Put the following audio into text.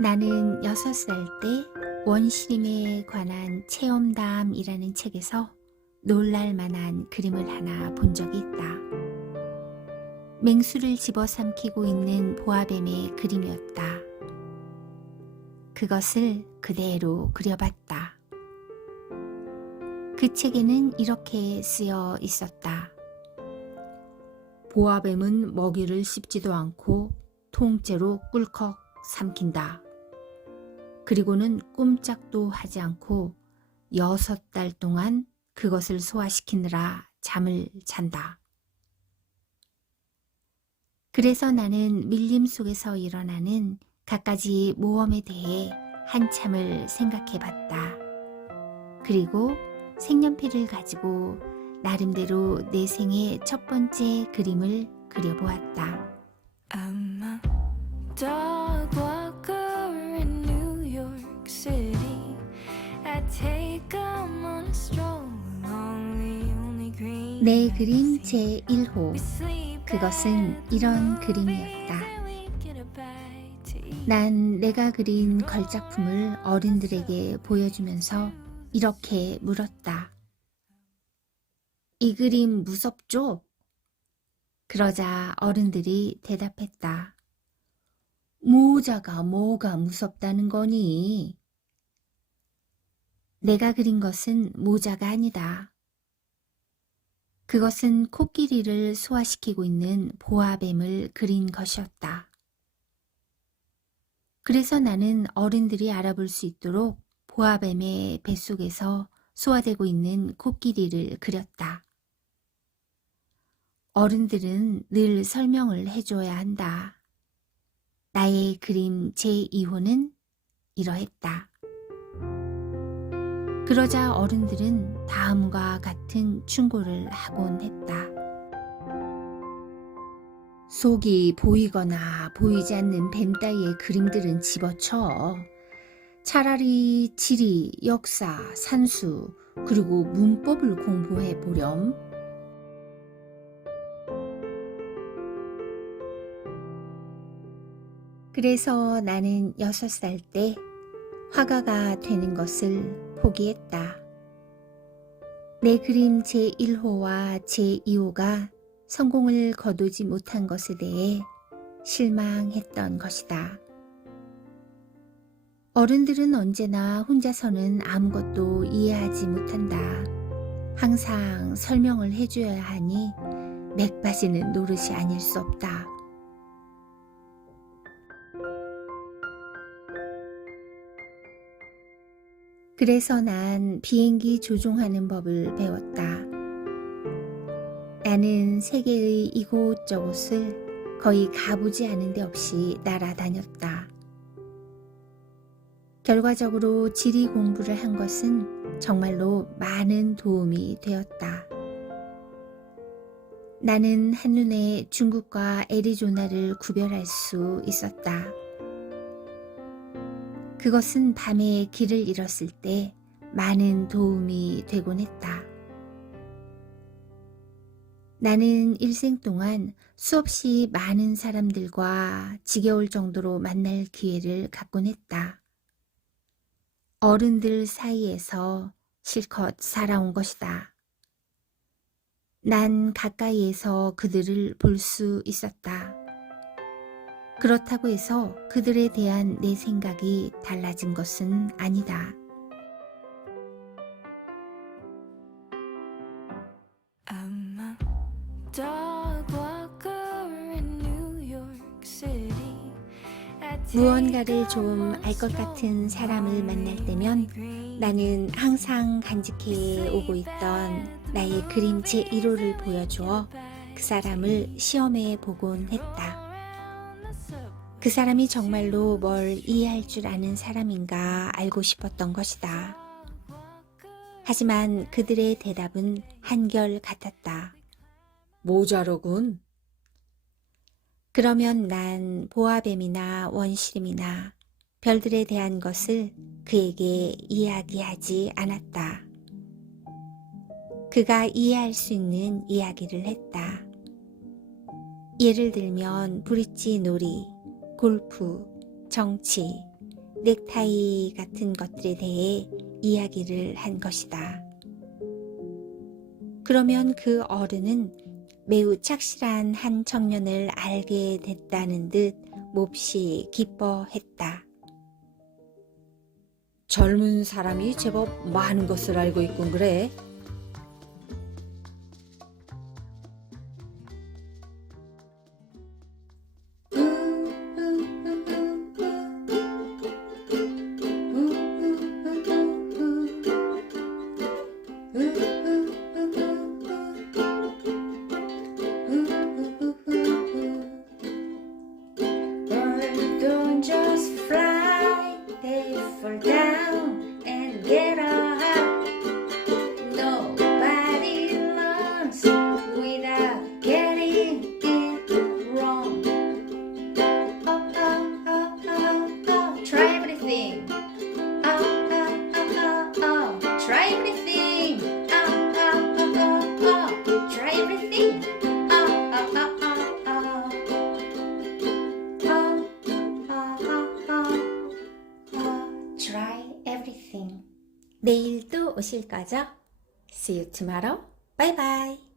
나는 여섯 살때 원시림에 관한 체험담이라는 책에서 놀랄 만한 그림을 하나 본 적이 있다. 맹수를 집어삼키고 있는 보아뱀의 그림이었다. 그것을 그대로 그려봤다. 그 책에는 이렇게 쓰여 있었다. 보아뱀은 먹이를 씹지도 않고 통째로 꿀꺽 삼킨다. 그리고는 꼼짝도 하지 않고 여섯 달 동안 그것을 소화시키느라 잠을 잔다. 그래서 나는 밀림 속에서 일어나는 갖가지 모험에 대해 한참을 생각해 봤다. 그리고 색연필을 가지고 나름대로 내 생의 첫 번째 그림을 그려보았다. City. I take a stroll along the only green. 내 그림 제1호. We sleep 그것은 이런 그림이었다. 난 내가 그린 걸작품을 어른들에게 보여주면서 이렇게 물었다. 이 그림 무섭죠? 그러자 어른들이 대답했다. 모자가 뭐가 무섭다는 거니? 내가 그린 것은 모자가 아니다. 그것은 코끼리를 소화시키고 있는 보아뱀을 그린 것이었다. 그래서 나는 어른들이 알아볼 수 있도록 보아뱀의 뱃속에서 소화되고 있는 코끼리를 그렸다. 어른들은 늘 설명을 해줘야 한다. 나의 그림 제2호는 이러했다. 그러자 어른들은 다음과 같은 충고를 하곤 했다. 속이 보이거나 보이지 않는 뱀 따위의 그림들은 집어쳐. 차라리 지리, 역사, 산수, 그리고 문법을 공부해 보렴. 그래서 나는 여섯 살 때 화가가 되는 것을 포기했다. 내 그림 제1호와 제2호가 성공을 거두지 못한 것에 대해 실망했던 것이다. 어른들은 언제나 혼자서는 아무것도 이해하지 못한다. 항상 설명을 해줘야 하니 맥 빠지는 노릇이 아닐 수 없다. 그래서 난 비행기 조종하는 법을 배웠다. 나는 세계의 이곳저곳을 거의 가보지 않은 데 없이 날아다녔다. 결과적으로 지리 공부를 한 것은 정말로 많은 도움이 되었다. 나는 한눈에 중국과 애리조나를 구별할 수 있었다. 그것은 밤에 길을 잃었을 때 많은 도움이 되곤 했다. 나는 일생 동안 수없이 많은 사람들과 지겨울 정도로 만날 기회를 갖곤 했다. 어른들 사이에서 실컷 살아온 것이다. 난 가까이에서 그들을 볼 수 있었다. 그렇다고 해서 그들에 대한 내 생각이 달라진 것은 아니다. 무언가를 좀 알 것 같은 사람을 만날 때면 나는 항상 간직해 오고 있던 나의 그림 제1호를 보여주어 그 사람을 시험해 보곤 했다. 그 사람이 정말로 뭘 이해할 줄 아는 사람인가 알고 싶었던 것이다. 하지만 그들의 대답은 한결 같았다. 모자로군. 그러면 난 보아뱀이나 원시림이나 별들에 대한 것을 그에게 이야기하지 않았다. 그가 이해할 수 있는 이야기를 했다. 예를 들면 브릿지 놀이, 골프, 정치, 넥타이 같은 것들에 대해 이야기를 한 것이다. 그러면 그 어른은 매우 착실한 한 청년을 알게 됐다는 듯 몹시 기뻐했다. 젊은 사람이 제법 많은 것을 알고 있군 그래. 오실 거죠? See you tomorrow. Bye bye.